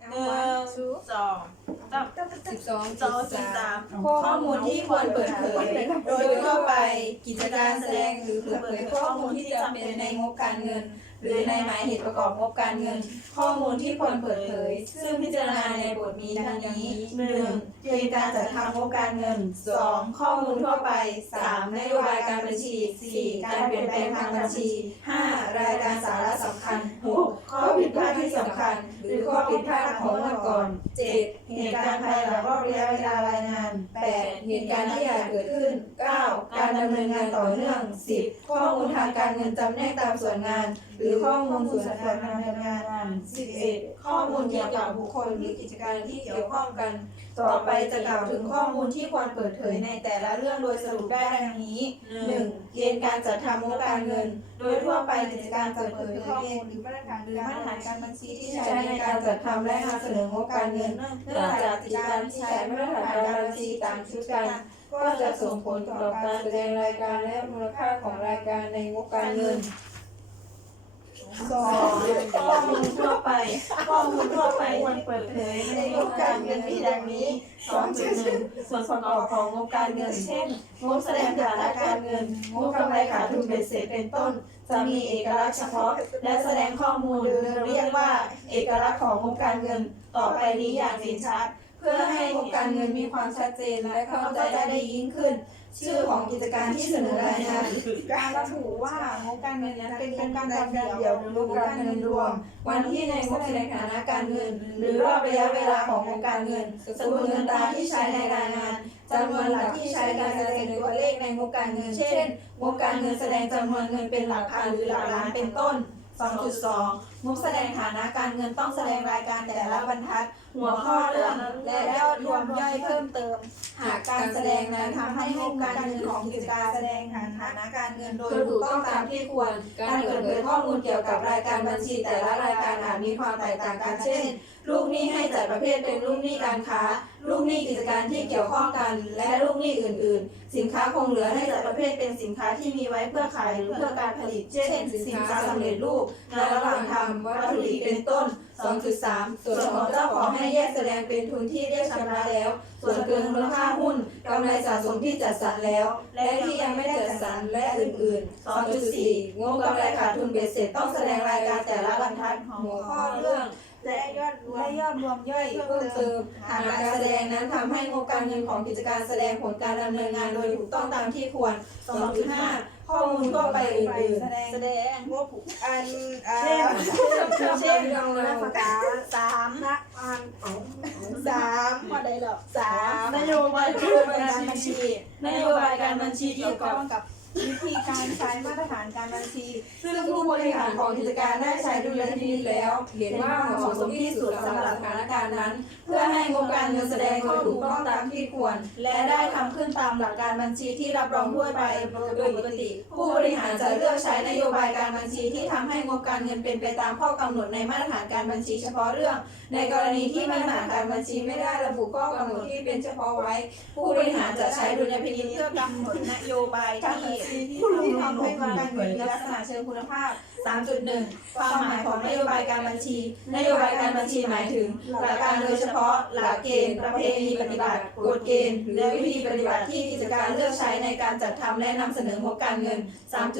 หนึ่งสองสามสิบสองสองสิบสามข้อมูลที่ควรเปิดเผยโดยทั่วไปกิจการแสดงหรือเปิดเผยข้อมูลที่จำเป็นในงบการเงิน หรือในหมายเหตุประกอบงบการเงิน ข้อมูลที่ควรเปิดเผย ซึ่งพิจารณาในบทมีดังนี้หนึ่งเกณฑ์การจัดทำงบการเงินสองข้อมูลทั่วไปสามนโยบายการบัญชีสี่การเปลี่ยนแปลงทางบัญชีห้ารายการสาระสำคัญหกข้อผิดพลาดที่สำคัญ หรือข้อผิดพลาดของงวดก่อนเจ็ด เหตุการณ์ภายหลังรอบระยะเวลารายงานแปดเหตุการณ์ที่อาจเกิดขึ้นเก้าการดำเนินงานต่อเนื่องสิบข้อมูลทางการเงินจำแนกตามส่วนงาน หรือข้อมูลสู่สัดส่วนการดำเนินงานสิบเอ็ดข้อมูลเกี่ยวกับบุคคลหรือกิจการที่เกี่ยวข้องกัน ต่อไปจะกล่าวถึงข้อมูลที่ควรเปิดเผยในแต่ละเรื่องโดยสรุปได้ดังนี้หนึ่งเกณฑ์การจัดทำงบการเงิน โดยทั่วไปกิจการเปิดเผยข้อมูลหรือมาตรฐานหรือมาตรฐานการบัญชีที่ใช้ในการจัดทำและนำเสนองบการเงินเนื่องจากกิจการที่ใช้มาตรฐานการบัญชีต่างชุดกัน ก็จะส่งผลต่อการแสดงรายการและมูลค่าของรายการในงบการเงิน สองข้อมูลทั่วไปข้อมูลทั่วไปควรเปิดเผยในงบการเงินมีดังนี้2.1ส่วนประกอบของงบการเงินเช่นงบแสดงฐานะการเงินงบกำไรขาดทุนเบ็ดเสร็จเป็นต้น จะมีเอกลักษณ์เฉพาะ และแสดงข้อมูลหรือเรียกว่า เอกลักษณ์ของงบการเงินต่อไปนี้อย่างเด่นชัด เพื่อให้งบการเงินมีความชัดเจนและเข้าใจได้ยิ่งขึ้น ชื่อของกิจการที่เสนอรายงานการระบุว่างบการเงินนั้นเป็นการเงินเดีเดี่ยวหรืองบการเงินรวม วันที่ในงบแสดงฐานะการเงิน หรือรอบระยะเวลาของงบการเงินสกุลเงินตราที่ใช้ในรายงานจำนวนหลักที่ใช้การแสดงตัวเลขในงบการเงิน เช่นงบการเงินแสดงจำนวนเงินเป็นหลักพันหรือหลักล้านเป็นต้น 2.2 งบแสดงฐานะการเงินต้องแสดงรายการแต่ละบรรทัด หัวข้อเรื่องและยอดรวมย่อยเพิ่มเติม หากการแสดงนั้นทำให้งบการเงินของกิจการแสดงฐานะการเงินโดยถูกต้องตามที่ควร การเปิดเผยข้อมูลเกี่ยวกับรายการบัญชี แต่ละรายการอาจมีความแตกต่างกันเช่น ลูกหนี้ให้จัดประเภทเป็นลูกหนี้การค้า ลูกหนี้กิจการที่เกี่ยวข้องกัน และลูกหนี้อื่น ๆ สินค้าคงเหลือให้จัดประเภทเป็นสินค้าที่มีไว้เพื่อขายหรือเพื่อการผลิต เช่น สินค้าสำเร็จรูปงานระหว่างทำวัตถุดิบเป็นต้น 2.3 ส่วนของเจ้าของให้แยกแสดงเป็นทุนที่เรียกชำระแล้ว ส่วนเกินมูลค่าหุ้นกำไรสะสมที่จัดสรรแล้ว และที่ยังไม่ได้จัดสรรและอื่นๆ 2.4 งบกำไรขาดทุนเบ็ดเสร็จต้องแสดงรายการแต่ละบรรทัดหัวข้อเรื่องและยอดรวและมยอดรวมย่อยเพิ่มเติมหากการแสดงนั้นทำให้งบการเงินของกิจการแสดงผลการดำเนินงานโดยถูกต้องตามที่ควร 2.5 ข้อมูลทั่วไปอื่นแสดงแสดงงบอันอ่าๆเช่นรางวัลสามสามนะอันสามพอได้หรอสามนโยบายการบัญชีนโยบายการบัญชีเกี่เกี่ยยววข้กัอบงกับ วิธีการใช้มาตรฐานการบัญชี ซึ่งผู้บริหารของกิจการได้ใช้ดุลยพินิจแล้ว เห็นว่าเหมาะสมที่สุดสำหรับสถานการณ์นั้น เพื่อให้งบการเงินแสดงเข้าถูกต้องตามที่ควร และได้ทำขึ้นตามหลักการบัญชีที่รับรองทั่วไปโดยปกติ ผู้บริหารจะเลือกใช้นโยบายการบัญชีที่ทำให้งบการเงินเป็นไปตามข้อกำหนดในมาตรฐานการบัญชีเฉพาะเรื่อง ในกรณีที่มาตรฐานการบัญชีไม่ได้ระบุข้อกำหนดที่เป็นเฉพาะไว้ ผู้บริหารจะใช้ดุลยพินิจเพื่อกำหนดนโยบายที่ที่ทำให้งบการเงินมีลักษณะเชิงคุณภาพ 3.1 ความหมายของนโยบายการบัญชี นโยบายการบัญชีหมายถึง หลักการโดยเฉพาะ หลักเกณฑ์ ประเพณีปฏิบัติ กฎเกณฑ์ และวิธีปฏิบัติที่กิจการเลือกใช้ในการจัดทำและนำเสนองบการเงิน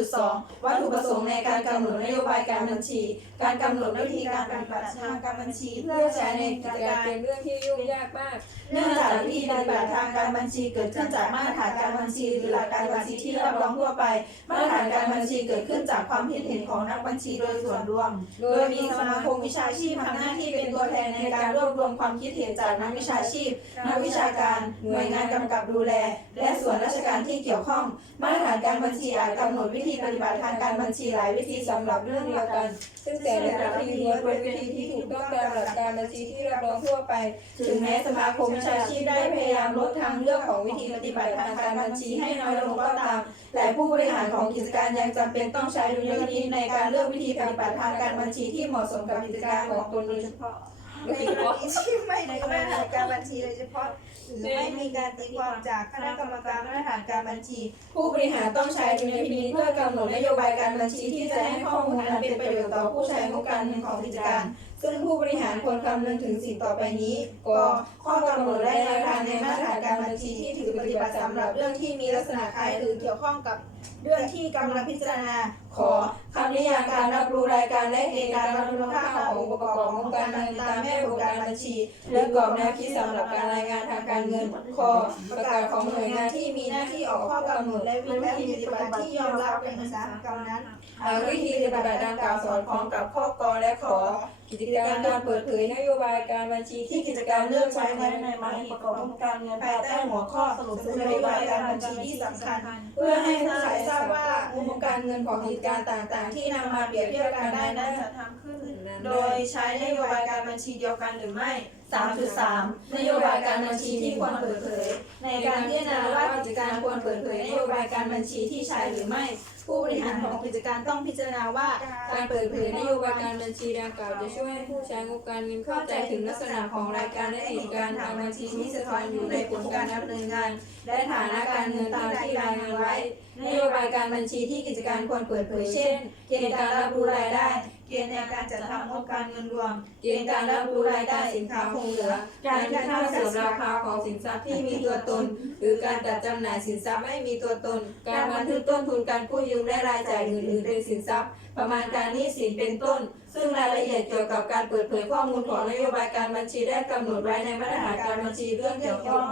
3.2 วัตถุประสงค์ในการกำหนดนโยบายการบัญชี การกำหนดวิธีการปฏิบัติทางการบัญชี เพื่อใช้ในกิจการเป็นเรื่องที่ยุ่งยากมาก เนื่องจากวิธีปฏิบัติทางการบัญชีเกิดขึ้นจากมาตรฐานการบัญชี หรือหลักการบัญชีที่รับรองทั่วไป มาตรฐานการบัญชีเกิดขึ้นจากความคิดเห็นของนักบัญชีโดยส่วนรวม โดยมีสมาคมวิชาชีพทำหน้าที่เป็นตัวแทนในการรวบรวมความคิดเห็นจากนักวิชาชีพ นักวิชาการ หน่วยงานกำกับดูแล และส่วนราชการที่เกี่ยวข้อง มาตรฐานการบัญชีอาจกำหนดวิธีปฏิบัติทางการบัญชีหลายวิธีสำหรับเรื่องเดียวกัน ซึ่งแต่ละวิธีล้วนเป็นวิธีที่ถูกต้องตามหลักการบัญชีที่รับรองทั่วไป ถึงแม้สมาคมวิชาชีพได้พยายามลดทางเลือกของวิธีปฏิบัติทางการบัญชีให้น้อยลงก็ตาม แต่ผู้บริหารของกิจการยังจำเป็นต้องใช้ดุลยพินิจในการเลือกวิธีปฏิบัติทางการบัญชีที่เหมาะสมกับกิจการของตนโดยเฉพาะในกรณีที่ไม่ในมาตรฐานการบัญชีโดยเฉพาะหรือไม่มีการตีความจากคณะกรรมการมาตรฐานการบัญชี ผู้บริหารต้องใช้ดุลยพินิจเพื่อกำหนดนโยบายการบัญชีที่จะให้ข้อมูลอันเป็นประโยชน์ต่อผู้ใช้งบการเงินของกิจการ ซึ่งผู้บริหารควรคำนึงถึงสิ่งต่อไปนี้กข้อกำหนดและแนวทางในมาตรฐานการบัญชีที่ถือปฏิบัติสำหรับเรื่องที่มีลักษณะคล้ายหรือเกี่ยวข้องกับเรื่องที่กำลังพิจารณา ขอคำนิยามการรับรู้รายการและเกณฑ์การรับรู้ค่าขององค์ประกอบขององค์การเงินตามแม่บทการบัญชีและกรอบแนวคิดสำหรับการรายงานทางการเงินคอประกาศของหน่วยงานที่มีหน้าที่ออกข้อกำหนดและวิธีปฏิบัติที่ยอมรับในอุตสาหกรรมนั้นวิธีปฏิบัติดังกล่าวสอดคล้องกับข้อกอและขอ กิจการการเปิดเผยนโยบายการบัญชีที่กิจการเลือกใช้ใช้ไว้ไว้ในในมามาตตรรปประระกกออบบการเงินภายใต้หัวข้อสรุปนโยบายการบัญชีที่สำคัญ เพื่อให้ผู้ใช้ทราบว่าอุปการเงินของกิจการต่างๆ ที่นำมาเปรียบเทียบกันได้ได้นั้นจัดทำขึ้น โดยใช้นโยบายการบัญชีเดียวกันหรือไม่ 3.3 นโยบายการบัญชีที่ควรเปิดเผย ในการพิจารณาว่ากิจการควรเปิดเผยนโยบายการบัญชีที่ใช้หรือไม่ ผู้บริหารของกิจการต้องพิจารณาว่าการเปิดเผยนโยบายการบัญชีดังกล่าวจะช่วยให้ผู้ใช้งบการเงินเข้าใจถึงลักษณะของรายการและเหตุการณ์ทางบัญชีที่สะท้อนอยู่ในผลการดำเนินงาน และฐานะการเงินตามที่รายงานไว้นโยบายการบัญชีที่กิจการควรเปิดเผยเช่น เกณฑ์การรับรู้รายได้ เกณฑ์ในการจัดทำงบการเงินรวม เกณฑ์การรับรู้รายได้สินค้าคงเหลือ การคิดค่าเสริมราคาของสินทรัพย์ที่มีตัวตน หรือการจัดจำหน่ายสินทรัพย์ไม่มีตัวตน การบันทึกต้นทุนการกู้ยืมและรายจ่ายอื่นๆเป็นสินทรัพย์ ประมาณการหนี้สินเป็นต้น ซึ่งรายละเอียดเกี่ยวกับการเปิดเผยข้อมูลของนโยบายการบัญชีได้กำหนดไว้ในมาตรฐานการบัญชีเรื่องเกี่ยวข้อง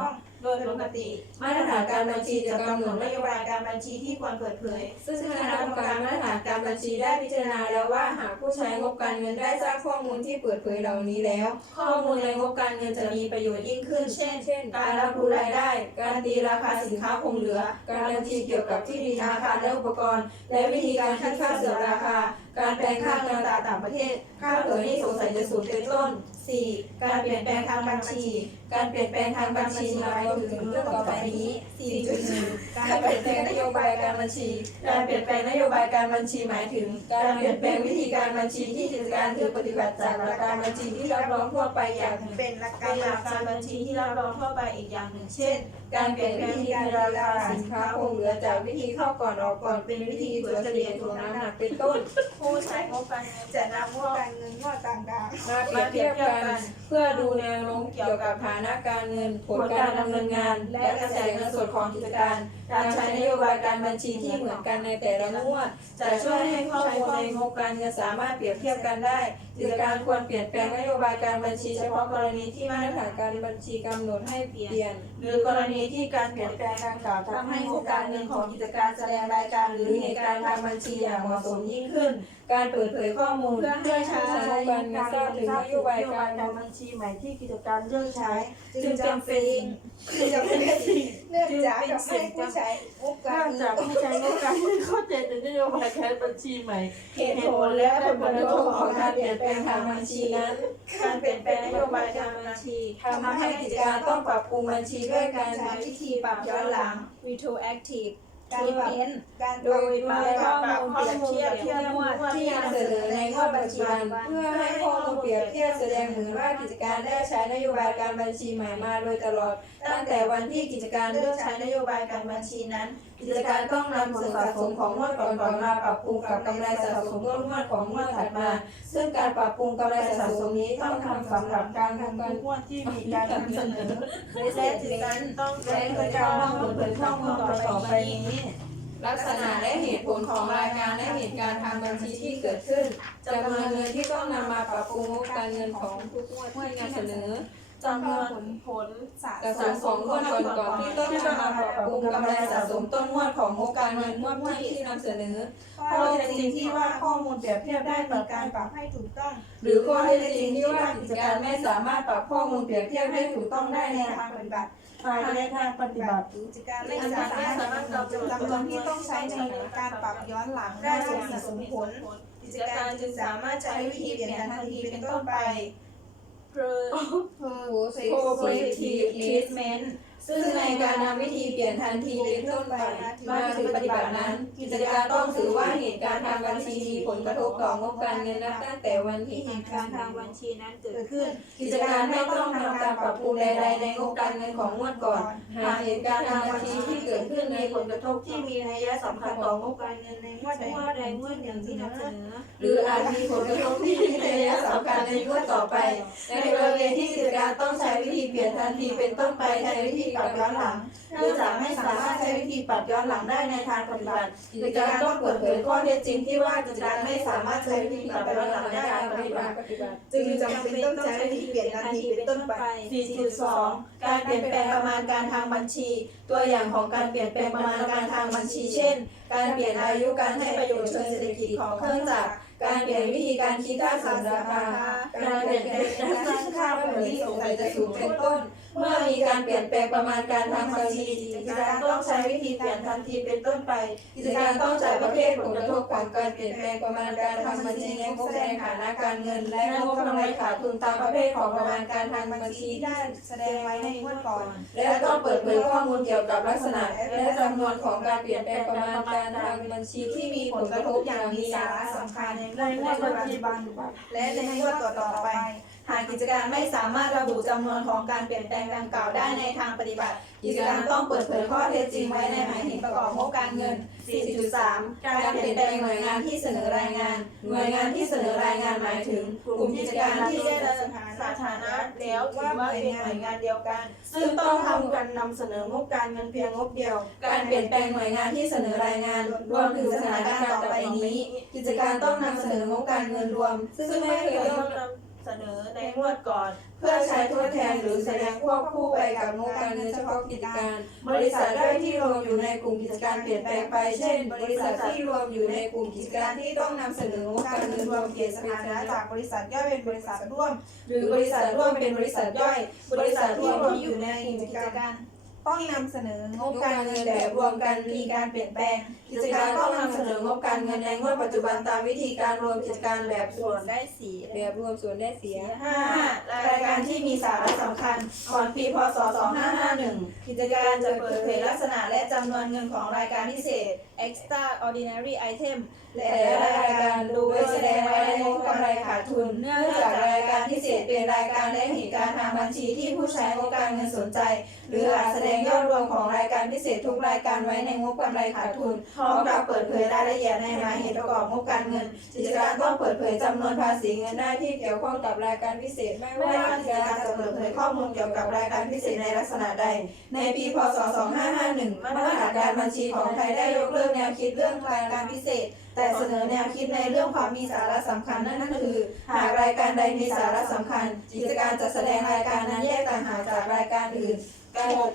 โดยปกติ มาตรฐานการบัญชีจะกำหนดนโยบายการบัญชีที่ควรเปิดเผย ซึ่งคณะกรรมการมาตรฐานการบัญชีได้พิจารณาแล้วว่าหากผู้ใช้งบการเงินได้ทราบข้อมูลที่เปิดเผยเหล่านี้แล้ว ข้อมูลในงบการเงินจะมีประโยชน์ยิ่งขึ้น เช่นเช่นการรับรู้รายได้ การตีราคาสินค้าคงเหลือ การบัญชีเกี่ยวกับที่ดินอาคารและอุปกรณ์ และวิธีการคิดค่าเสื่อมราคาการแปลงค่าเงินตราต่างประเทศ ค่าเผยที่สงสัยจะสูญเป็นต้น 4. การเปลี่ยนแปลงทางบัญชี การเปลี่ยนแปลงทางบัญชีหมายถึงเรื่องของ ไปนี้ 4.1 การเปลี่ยนแปลงนโยบายการบัญชี การเปลี่ยนแปลงนโยบายการบัญชีหมายถึง การเปลี่ยนแปลงวิธีการบัญชีที่กิจการถือปฏิบัติจากหลักการบัญชีที่รับรองทั่วไปอย่างหนึ่งเป็นหลักการหลักการบัญชีที่รับรองทั่วไปอีกอย่างหนึ่ง เช่น การเปลี่ยนวิธีการราคาสินค้าคงเหลือจากวิธีเข้าก่อนออกก่อนเป็นวิธีถัวเฉลี่ยถ่วงน้ำหนักเป็นต้น ผู้ใช้งบการเงินจะนำงบการเงินงวดต่างมาเปรียบเทียบกัน เพื่อดูแนวโน้มเกี่ยวกับฐานะการเงินผลการดำเนินงาน และกระแสจเงินสดของกิจการ การใช้นโยบายการบัญชีที่เหมือนกันในแต่ละงวด จะช่วยให้ข้อมูลในงบการเงินสามารถเปรียบเทียบกันได้กิจการควรเปลี่ยนแปลงนโยบายการบัญชีเฉพาะกรณีที่มาตรฐานการบัญชีกำหนดให้เปลี่ยน หรือกรณีที่การเปลี่ยนแปลงดังกล่าวทำให้งบการเงินของกิจการแสดงรายการ หรืออเหตุการณ์ทางบัญชีอย่างเหมาะสมยิ่งขึ้น การเปิดเผยข้อมูลเพื่อให้ใช้ใช้งบการเงินทราบถึงนโยบายการบัญชีใหม่ที่กิจการเลือกใช้ จึงจำเป็นจึงจำเป็น เนื่องจากทำให้ผู้ใช้งบการเนื่องเงิจากนผู้ใช้งบการเงินเข้าใจในนโยบายการบัญชีใหม่เหตุผลและผลผกลระกทระบทบขขอองงกาการรเปเปลี่ลี่ยยนนแปแปลลงงทาทางงบับัญญชีชีนั้น การเปลี่ยนแปลงนโยบายการบัญชีทำให้กิจการต้องปรับปรุงบัญชีด้วยการใช้วิธีปรับย้อนหลัง retroactive การปรับการโดยมาข้อมูลเปรียบเทียบที่นำเสนอในงวดปัจจุบัน เพื่อให้ข้อมูลเปรียบเทียบแสดงเหมือนว่ากิจการได้ใช้นโยบายการบัญชีใหม่มาโดยตลอด ตั้งแต่วันที่กิจการเลือกใช้นโยบายการบัญชีนั้น กิจการต้องนำผลสะสมของงวดก่อนๆมาปรับปรุงกับกำไรสะสมงวดของงวดถัดมา ซึ่งการปรับปรุงกำไรสะสมนี้ต้องทำสำหรับการทำการงวดที่มีการนำเสนอและถึงนั้นต้องแจ้งเผยข้อมูลเผยข้อมูลต่อไปนี้ลักษณะและเหตุผลของรายการและเหตุการณ์ทางบัญชีที่เกิดขึ้นจำนวนเงินที่ต้องนำมาปรับปรุงงบการเงินของทุกงวดที่นำเสนอ จำนวนผลผลกระสมของงวดก่อนๆที่ต้องนำมาปรับปรุงกำไรสะสมต้นงวดของงบการเงินงวดที่นำเสนอข้อเท็จจริงที่ว่าข้อมูลเปรียบเทียบได้มีการปรับให้ถูกต้อง หรือข้อเท็จจริงที่ว่ากิจการไม่สามารถปรับข้อมูลเปรียบเทียบให้ถูกต้องได้ในทางปฏิบัติภายในทางปฏิบัติกิจการไม่สามารถกำหนจำนวนที่ต้องใช้ในการปรับย้อนหลังได้สมเหตุสมผลกิจการจึงสามารถใช้วิธีเปลี่ยนทันทีเป็นต้นไป โพส positive treatment ซึ่งในการนำวิธีเปลี่ยนทันทีเป็นต้นไปมาถึงปฏิบัตินั้น กิจการต้องถือว่าเหตุการณ์ทางบัญชีมีผลกระทบต่องบการเงินนับตั้งแต่วันที่เหตุการณ์ทางบัญชีนั้นเกิดขึ้น กิจการไม่ต้องทำการปรับปรุงใดๆในงบการเงินของงวดก่อนหากเหตุการณ์ทางบัญชีที่เกิดขึ้นในผลกระทบที่มีนัยสำคัญต่องบการเงินในงวดใดงวดใดงวดหนึ่งที่นำเสนอหรืออาจมีผลกระทบที่มีนัยสำคัญในงวดต่อไป ในกรณีที่กิจการต้องใช้วิธีเปลี่ยนทันทีเป็นต้นไปแทนวิธีปรับย้อนหลังเนื่องจากไม่สามารถใช้วิธีปรับย้อนหลังได้ในทางปฏิบัติกิจการต้องเปิดเผยข้อเท็จจริงที่ว่ากิจการไม่สามารถใช้วิธีปรับย้อนหลังได้ในทางปฏิบัติจึงจำเป็นต้องใช้วิธีเปลี่ยนทันทีเป็นต้นไป 4.2 การเปลี่ยนแปลงประมาณการทางบัญชี ตัวอย่างของการเปลี่ยนแปลงประมาณการทางบัญชี เช่น การเปลี่ยนอายุการให้ประโยชน์เชิงเศรษฐกิจของเครื่องจักร การเปลี่ยนวิธีการคิดค่าส่วนราคาการเปลี่ยนแปลงการสร้างค่าประโยชน์ที่สงสัยจะสูงเป็นต้น เมื่อมีการเปลี่ยนแปลงประมาณการทางบัญชีกิจการต้องใช้วิธีเปลี่ยนทันทีเป็นต้นไป กิจการต้องจ่ายประเภทผลกระทบของการเปลี่ยนแปลงประมาณการทางบัญชีในงบแสดงฐานะการเงิน และงบกำไรขาดทุนตามประเภทของประมาณการทางบัญชีที่ได้แสดงไว้ในงวดก่อน และต้องเปิดเผยข้อมูลเกี่ยวกับลักษณะ และจำนวนของการเปลี่ยนแปลงประมาณการทางบัญชีที่มีผลกระทบอย่างมีสาระสำคัญญในงวดปัจจุบันและในงวดต่อๆไป หากกิจการไม่สามารถระบุจำนวนของการเปลี่ยนแปลงดังกล่าวได้ในทางปฏิบัติ กิจการต้องเปิดเผยข้อเท็จจริงไว้ในหมายเหตุประกอบงบการเงิน 4.3 การเปลี่ยนแปลงหน่วยงานที่เสนอรายงาน หน่วยงานที่เสนอรายงานหมายถึง กลุ่มกิจการที่ได้รับสถานะแล้วว่าเป็นหน่วยงานเดียวกัน ซึ่งต้องทำการนำเสนองบการเงินเพียงงบเดียว การเปลี่ยนแปลงหน่วยงานที่เสนอรายงานรวมถึงสถานการณ์ต่อไปนี้ กิจการต้องนำเสนองบการเงินรวม ซึ่งไม่เคยต้อง เสนอในงวดก่อน เพื่อใช้ทดแทนหรือแสดงควบคู่ไปกับงบการเงินเฉพาะกิจการ บริษัทย่อยที่รวมอยู่ในกลุ่มกิจการเปลี่ยนแปลงไป เช่น บริษัทที่รวมอยู่ในกลุ่มกิจการที่ต้องนำเสนองบการเงินรวมเปเปลี่ลี่ยยนนสถานะจากกบริษัทย่อยเป็นบริษัทร่วม หรือบริษัทร่วมเป็นบริษัทย่อย บริษัทที่รวมอยู่ในกลุ่มกิจการ ต้องนำเสนองงบบกาการรเงิเงินนแบแบบบรรววมมกักันนมีมีกาการรเปเปลี่ลี่ยยนนแปแปลลงงกิจการต้องนำเสนองบการเงินในงวดปัจจุบันตามวิธีการรวมกิจการแบบส่วนได้สีแบบรวมส่วนได้เสีย 5. รายการที่มีสาระสำคัญ ก่อนปีพศ 2551 กิจการจะเปิดเผยลักษณะและจำนวนเงินของรายการพิเศษ extraordinary item และรายการโดยแสดงไว้ในงบกำไรขาดทุน เนื่องจากรายการพิเศษเป็นรายการและเหตุการณ์ทางบัญชีที่ผู้ใช้งบการเงินสนใจ หรืออาจแสดงยอดรวมของรายการพิเศษทุกรายการไว้ในงบกำไรขาดทุนพร้อมกับเปิดเผยรายละเอียดในหมายเหตุประกอบงบการเงินกิจการต้องเปิดเผยจำนวนภาษีเงินได้ที่เกี่ยวข้องกับรายการพิเศษไม่ว่ากิจการจะเปิดเผยข้อมูลเกี่เกี่ยวกับรายการพิเศษในลักษณะใด ในปี พศ 2551 มาตรการบัญชีของไทยได้ยกเลิกแนวคิดเรื่องรายการพิเศษ แต่เสนอแนวคิดในเรื่องความมีสาระสำคัญนั่นก็คือ หากรายการใดมีสาระสำคัญ กิจการจะแสดงรายการนั้นแยกต่างหากจากรายการอื่นการหก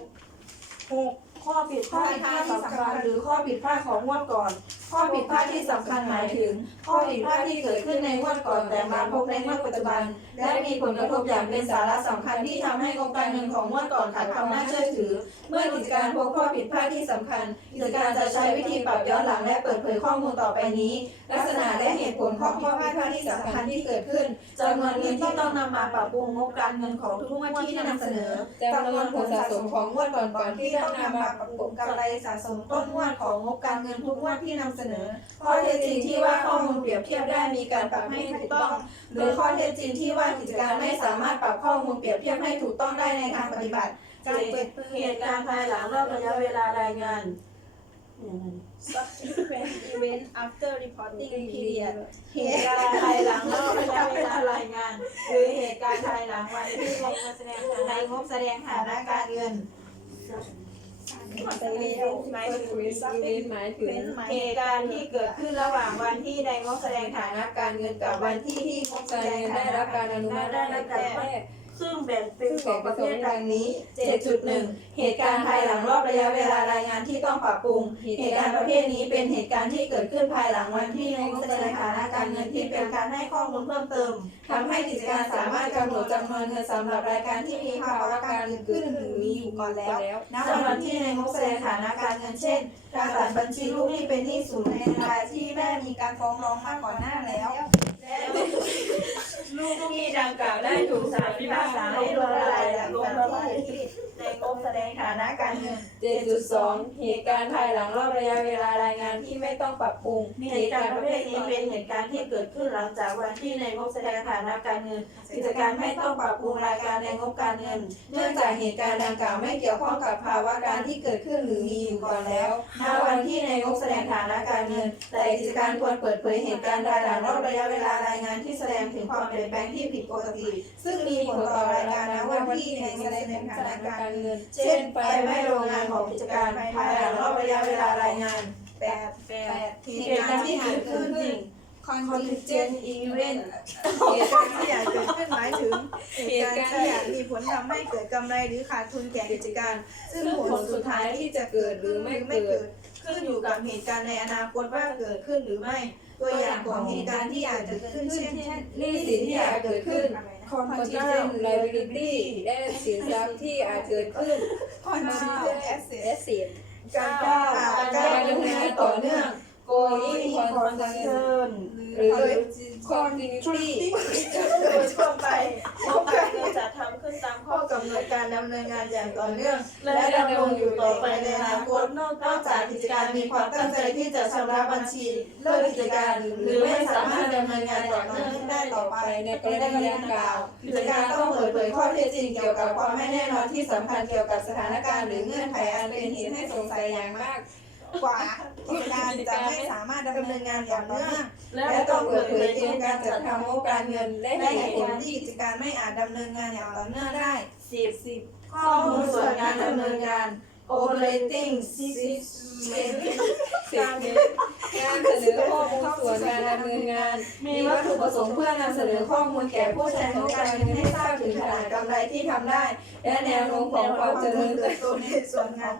ข้อผิดพลาดที่สำคัญหรือข้อผิดพลาดของงวดก่อน ข้อผิดพลาดที่สำคัญหมายถึง ข้อผิดพลาดที่เกิดขึ้นในงวดก่อนแต่มาพบในงวดปัจจุบัน และมีผลกระทบอย่างเป็นสาระสำคัญที่ทำให้งบการเงินของงวดก่อนขาดความน่าเชื่อถือ เมื่อกิจการพบข้อผิดพลาดที่สำคัญกิจการจะใช้วิธีปรับย้อนหลังและเปิดเผยข้อมูลต่อไปนี้ ลักษณะและเหตุผลของข้อผิดพลาดที่สำคัญที่เกิดขึ้นจำนวนเงินที่ต้องนำมาปรับปรุงงบการเงินของทุกงวดที่นำเสนอจำนวนผลสะสมของงวดก่อนๆที่ที่ต้องนำมาปรับปรุงกำไรสะสมต้นงวดของงบการเงินทุกงวดที่นำเสนอข้อเท็จจริงที่ว่าข้อมูลเปรียบเทียบได้มีการปรับให้ถูกต้อง หรือข้อเท็จจริงที่ว่ากิจการไม่สามารถปรับข้อมูลเปรียบเทียบให้ถูกต้องได้ในทางปฏิบัติการเปิดเผยเหตุการณ์ภายหลังรอบระยะเวลารายงาน subsequent event after reporting period เหตุการณ์ภายหลังรอบระยะเวลารายงาน หรือเหตุการณ์ภายหลังวันที่งบแสดงในงบแสดงฐานะการเงิน หมายถึงหมายถึงเหตุการณ์ที่เกิดขึ้นระหว่างวันที่ในงบแสดงฐานะการเงินกับวันที่ที่งบแสการดงเงินฐาได้นะรับการเงิอนุมัติได้รับการแพทย์ ซึ่งแบ่งเป็นสองประเภทดังนี้ 7.1 เหตุการณ์ภายหลังรอบระยะเวลารายงานที่ต้องปรับปรุง เหตุการณ์ประเภทนี้เป็นเหตุการณ์ที่เกิดขึ้นภายหลังวันที่ในงบแสดงฐานะการเงินที่เป็นการให้ข้อมูลเพิ่มเติมทำให้กิจการสามารถกำหนดจำนวนเงินสำหรับรายการที่มีภาวะการเงินขึ้ขึ้นนหหรืรืออมีมีออยู่ยู่ก่ก่ออนนแล้แล้ววณจำนวนที่ในงบแสดงฐานะการเงินเช่นการตัดบัญชีลูกหนี้เป็นหนี้ศูนย์ในรายที่ที่แม่ได้มีมีการฟ้องร้องมาก่อนหน้าแล้วและ ลูกมีดังกล่าวได้ถูกศาลพิพากษาให้ลงรายและลงระบายในงบแสดงฐฐานะการเงิน 7.2 เหตุการณ์ภายหลังรอบระยะเวลารายงานที่ไม่ต้องปรับปรุงเหตุการณ์ประเภทนี้เป็นเหตุการณ์ที่เกิดขึ้นหลังจากวันที่ในงบแสดงฐานะการเงิน กิจการไม่ต้องปรับปรุงรายการในงบการเงิน เนื่องจากเหตุการณ์ดังกล่าวไม่เกี่ยวข้องกับภาวะการที่เกิดขึ้นหรือมีอยู่ก่อนแล้วณ วันที่ในงบแสดงฐานะการเงินแต่กิจการควรเปิดเผยเหตุการณ์ภายหลังรอบระยะเวลารายงานที่แสดงถึงความเปลี่ยนแปลงที่ผิดปกติ ซึ่งมีผลต่อรายการณวันที่ในแสดงฐานะการเงิน เช่นไฟไหม้โรงงานของกิจการภายหลังรอบระยะเวลารายงานแปดแปดเหตุการณ์ที่เกิดขึ้นจริงง contingent event เหตุการณ์ที่อยาจเกิดขึ้นหมายถึงเหตุการณ์ที่อาจมีผลทำให้เกิดกำไรหรือขาดทุนแก่กิจการ ซึ่งผลสุดท้ายที่จะเกิดหรือไม่เกิด ขึ้นอยู่กับเหตุการณ์ในอนาคตว่าเกิดขึ้นหรือไม่ ตัวอย่างของเหตุการณ์ที่อาจจะเกิดขึ้นเช่นหนี้สินที่อาจเกิดขึ้น contingent liability และสินทรัพย์ที่อาจเกิดขึ้น contingent asset asset การเก้าการดำเนินงานต่อเนื่อง going concern หรือ continuity โดยทั่วไปงบการเงินจะทำ ข้อกำหนดการดำเนินงานอย่างต่อเนื่อง และดำรงอยู่ต่อไปในอนาคตนอกจากกิจการมีความตั้งใจที่จะชำระบัญชีเลิกกิจการหรือไม่สามารถดำเนินงานต่อเนื่องได้ต่อไปไปในกรณีดังกล่าวกิจการต้องเปิดเผยข้อเท็จจริงเกี่ยวกับความไม่แน่นอนที่สำคัญเกี่ยวกับสถานการณ์หรือเงื่อนไขอันเป็นเหตุให้สงสัยอย่างมาก กว่ากิจการจะไม่สามารถดำเนินงานอย่างต่อเนื่องและต้องเปิดเผยเกณฑ์การจัดทำงบการเงินและและเหเหตุตุผผลลที่กิจการไม่อาจดำเนินงานอย่างต่อเนื่องได้สิบสิบข้อมูลส่วนงานดำเนินงาน operating system การการเสนอข้อมูลส่วนการดำเนินงาน มีวัตถุประสงค์เพื่อนำเสนอข้อมูลแก่ผู้ใช้งบการเงินให้ทราบถึงขนาดกำไรที่ทำได้ และแนวโน้มของความเจริญเติบโตในส่วนงาน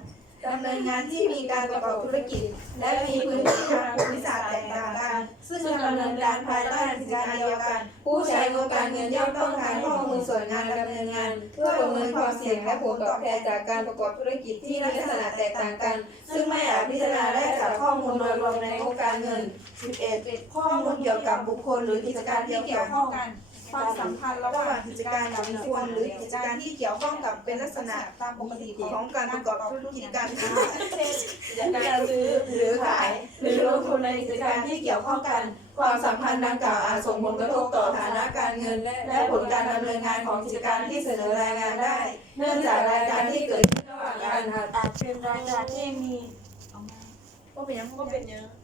ดำเนินงานที่มีการประกอบธุรกิจ และมีพื้นที่ทางภูมิศาสตร์แตกต่างกัน ซึ่งดำเนินการภายใต้กิการเดียวกัน ผู้ใช้งบการเงินย่อมต้องการข้อมูลส่วนงานดำเนินงาน เพื่อประเมินความเสี่ยงและผลตอบแทนจากการประกอบธุรกิจที่มีลักษณะแตกต่างกัน ซึ่งไม่อาจพิจารณาได้จากข้อมูลโดยรวมในงบการเงิน 11 ข้อมูลเกี่ยวกับบุคคลหรือกิจการที่เกี่ยวข้องกัน ความสัมพันธ์ระหว่างกิจการกับบุคคลหรือกิจการที่เกี่ยวข้องกับเป็นลักษณะตามปกติของการประกอบธุรกิจการค้าการซื้อหรือขาย หรือลงทุนในกิจการที่เกี่ยวข้องกัน ความสัมพันธ์ดังกล่าวอาจส่งผลกระทบต่อฐานะการเงิน และผลการดำเนินงานของกิจการที่เสนอรายงานได้ เนื่องจากรายการที่เกิดขึ้นระหว่างกันอาจอาจเป็นรายการที่มีก็เป็นยังก็เป็นย่าง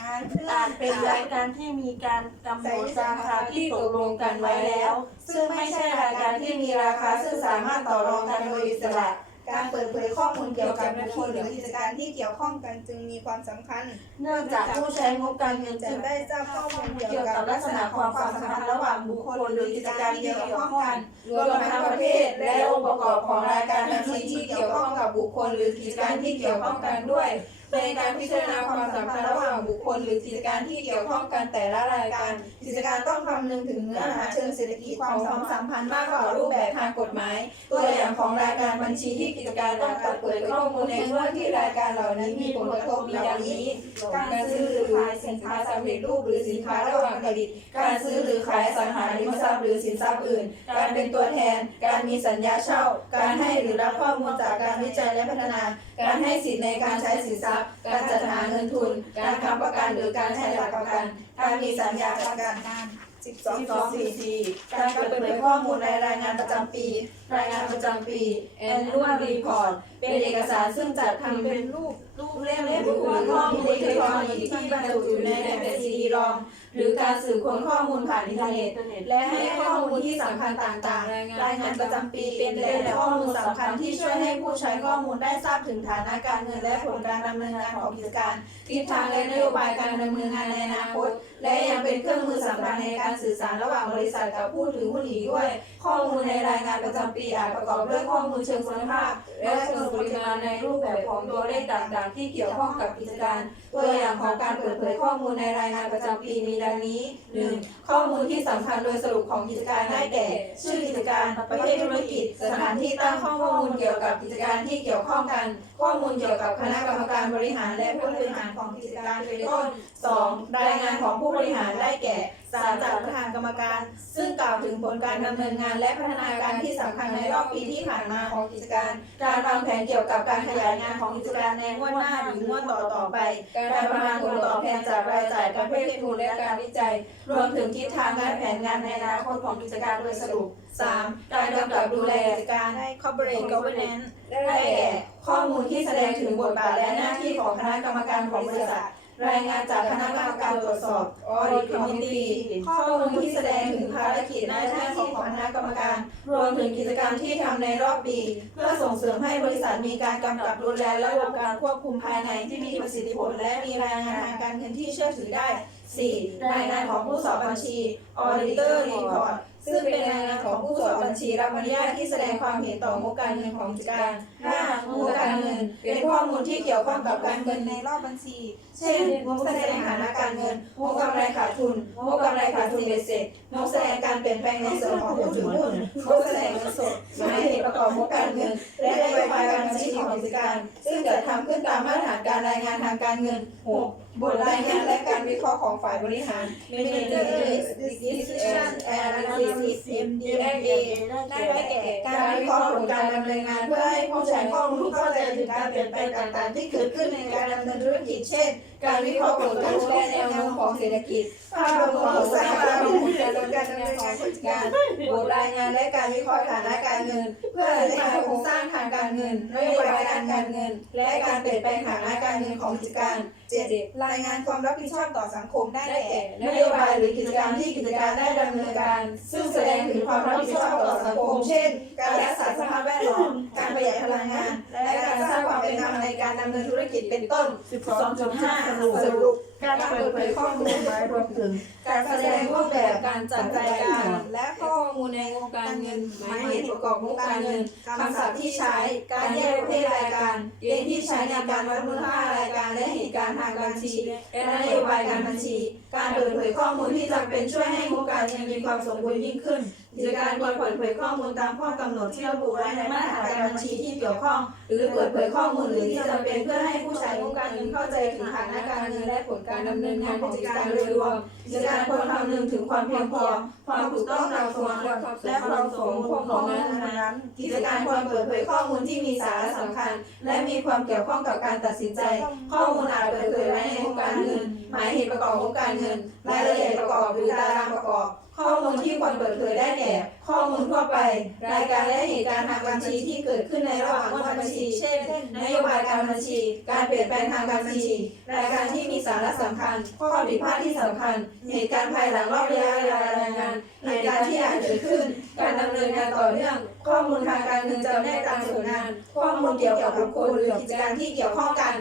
การเพื่ออาจเป็นรายการที่มีการกำหนดราคาที่ตกลงกันไว้แล้ว ซึ่งไม่ใช่รายการที่มีราคาซึ่งสามารถต่อรองกันโดยอิสระ การเปิดเผยข้อมูลเกี่ยวกับบุคคลหรือกิจการที่เกี่ยวข้องกันจึงมีความสำคัญ เนื่องจากผู้ใช้งบการเงินจะจึงได้ทราบข้อมูลเกี่เกี่ยวกักับบลัลักกษษณะณะความมควสัสัมพัพันนธ์ธ์ระระหหว่าว่างงบุบุคคคคลลหหรืรืออกิกิจจกาการรที่ที่เกี่เกี่ยยววข้ข้อองงกักันน รวมทั้งประเทศและองค์ประกอบของรายการบัญชีที่เกี่ยวข้องกับบุคคลหรือกิจการที่เกี่ยวข้องกันด้วย ในการพิจารณาความสัมพันธ์ระหว่างบุคคล หรือกิจการที่เกี่ยวข้องกันแต่ละรายการ กิจการต้องคำนึงถึงเนื้อหาเชิงเศรษฐกิจความสัมพันธ์มากกว่ารูปแบบทางกฎหมาย ตัวอย่างของรายการบัญชีที่กิจการต้องเปิดเผยข้อมูลในเรื่องที่รายการเหล่านี้มีผลกระทบมีดังนี้ การซื้อหรือขายสินค้าสำเร็จรูปหรือสินค้าระหว่างผลิต การซื้อหรือขายสังหาริมทรัพย์หรือสินทรัพย์อื่น การเป็นตัวแทน การมีสัญญาเช่า การให้หรือรับข้อมูลจากการวิจัยและพัฒนา การให้สิทธิในการใช้สินทรัพย์ การจัดหาเงินทุน การค้ำประกันหรือการใช้หลักประกัน การมีสัญญาประกัน 12 12 4การเปิดเผยข้อมูลในรายงานประจำปี รายงานประจำปี Annual Report เป็นเอกสารซึ่งจัดทำเป็นรูปรูปเล่มหรือข้อมูลอิเล็กทรอนิกส์ที่บรรจุอยู่ในแผ่นซีดีรอมหรือการสืบค้นข้อมูลผ่านอินเทอร์เน็ต และให้ข้อมูลที่สำคัญต่างๆ รายงานประจำปีเป็นแต่ข้อมูลสำคัญที่ช่วยให้ผู้ใช้ข้อมูลได้ทราบถึงฐานะการเงินและผลการดำเนินงานของกิจการทิศทางและนโยบายการดำเนินงานในอนาคต และยังเป็นเครื่องมือสำคัญในการสื่อสารระหว่างบริษัทกับผู้ถือหุ้นอีกด้วย ข้อมูลในรายงานประจำปีอาจประกอบด้วยข้อมูลเชิงคุณภาพ และเชิงปริมาณในรูปแบบของตัวเลขต่างๆ ที่เกี่ยวข้องกับกิจการ ตัวอย่างของการเปิดเผยข้อมูลในรายงานประจำปีมีดังนี้ 1. ข้อมูลที่สำคัญโดยสรุปของกิจการได้แก่ ชื่อกิจการประเภทธุรกิจ สถานที่ตั้งข้อมูลเกี่ยวกับกิจการที่เกี่ยวข้องกัน ข้อมูลเกี่ยวกับคณะกรรมการบริหารและผู้บริหารของกิจการเป็นต้น 2. รายงานของผู้บริหารได้แก่สามจากประธานกรรมการ ซึ่งกล่าวถึงผลการดำเนินงานและพัฒนาการที่สำคัญในรอบปีที่ผ่านมาของกิจการ การวางแผนเกี่ยวกับการขยายงานของกิจการในงวดหน้าหรืองวดต่อต่อๆไป การประมาณผลตอบแทนจากรายจ่ายประเภททุนและการวิจัย รวมถึงทิศทางการแผนงานในอนาคตของกิจการโดยสรุป 3. การกำกับดูแลกิจการ corporate governance ได้แก่ข้อมูลที่แสดงถึงบทบาทและหน้าที่ของคณะกรรมการของบริษัท รายงานจากคณะกรรมการตรวจสอบออริคอมมิตี้ข้อมูลที่แสดงถึงภารกิจหน้าที่ของคณะกรรมการ รวมถึงกิจกรรมที่ทำในรอบปี เพื่อส่งเสริมให้บริษัทมีการกำกับดูแลและระบบการควบคุมภายในที่มีประสิทธิผลและมีรายงานทางการเงินที่เชื่อถือได้ 4. รายงานของผู้สอบบัญชี auditor report ซึ่งเป็นรายงานของผู้สอบบัญชีรับอนุญาตที่แสดงความเห็นต่องบการเงินของกิจการ 5. งบการเงิน เป็นข้อมูลที่เกี่ยวข้องกับการเงินในรอบบัญชี เช่นงบแสดงฐานะการเงินงบกำไรขาดทุนงบกำไรขาดทุนเบ็ดเสร็จงบแสดงการเปลี่ยนแปลงในส่วนของผู้ถือหุ้นงบแสดงเงินสดหมายเหตุประกอบงบการเงิน และนโยบายการบัญชีของกิจการ ซึ่งจะทำขึ้นตามมาตรฐานการรายงานทางการเงิน 6. บทรายงานและการวิเคราะห์ของฝ่ายบริหาร Managers Decision Analysis MDMA ได้แก่การวิเคราะห์ผลการดำเนินงานเพื่อให้ผู้ใช้ข้อมูลเข้าใจถึงการเปลี่ยนแปลงต่างๆ ที่เกิดขึ้นในการดำเนินธุรกิจเช่น การวิเคราะห์ผลกระทบและแนวโน้มของเศรษฐกิจภาพรวมของอุตสาหกรรมการดำเนินการดำเนินงานกิจการบทรายงานและการวิเคราะห์ฐานะการเงิน เพื่ออธิบายโครงสร้างทางการเงินนโยบายการการเงิน และการเปลี่ยนแปลงฐานะการเงินของกิจการ 7. รายงานความรับผิดชอบต่อสังคมได้ได้แก่แก่นโยบายหรือกิจกรรมที่กิจการได้ดำเนินการ ซึ่งแสดงถึงความรับผิดชอบต่อสังคม เช่น การรักษาสภาพแวดล้อม การประหยัดพลังงาน และการสร้างความเป็นธรรมในการดำเนินธุรกิจเป็นต้น 12.5สรุป การเปิดเผยข้อมูลหมายรวมถึง การแสดงรูปแบบการจัดรายการ และข้อมูลในงบการเงินหมายเหตุประกอบงบการเงินคำศัพท์ที่ใช้ การแยกประเภทรายการเกณฑ์ที่ใช้ในการวัดมูลค่ารายการและเหตุการณ์ทางบัญชีและนโยบายการบัญชี การเปิดเผยข้อมูลที่จำเป็นช่วยให้งบการเงินมีความสมบูรณ์ยิ่งขึ้น กิจการควรเปิดเผยข้อมูลตามข้อกำหนดที่ระบุไว้ในมาตรฐานการบัญชีที่เกี่ยวข้อง หรือเปิดเผยข้อมูลหรือที่จำเป็นเพื่อให้ผู้ใช้งบการเงินเข้าใจถึงฐานะการเงินและผลการดำเนินงานของกิจการโดยรวมกิจการควรคำนึงถึงความเพียงพอความถูกต้องตามสมควรและความสมควรของงานนั้นกิจการควรเปิดเผยข้อมูลที่มีสาระสำคัญ และมีความเกี่ยวข้องกับการตัดสินใจ ข้อมูลอาจเปิดเผยไว้ในงบการเงิน หมายเหตุประกอบงบการเงินรายละเอียดประกอบหรือตารางประกอบ ข้อมูลที่ควรเปิดเผยได้แก่ ข้อมูลทั่วไป รายการและเหตุการณ์ทางบัญชีที่เกิดขึ้นในระหว่างงวดบัญชี เช่นนโยบายการบัญชี การเปลี่ยนแปลงทางการบัญชี รายการที่มีสาระสำคัญ ข้อผิดพลาดที่สำคัญ เหตุการณ์ภายหลังรอบระยะเวลารายงานเหตุการณ์ที่อาจเกิดขึ้น การดำเนินงานต่อเนื่อง ข้อมูลทางการเงินจำแนกตามส่วนงาน ข้อมูลเกี่ยวกับบุคคลหรือกิจการที่เกี่ยวข้องกัน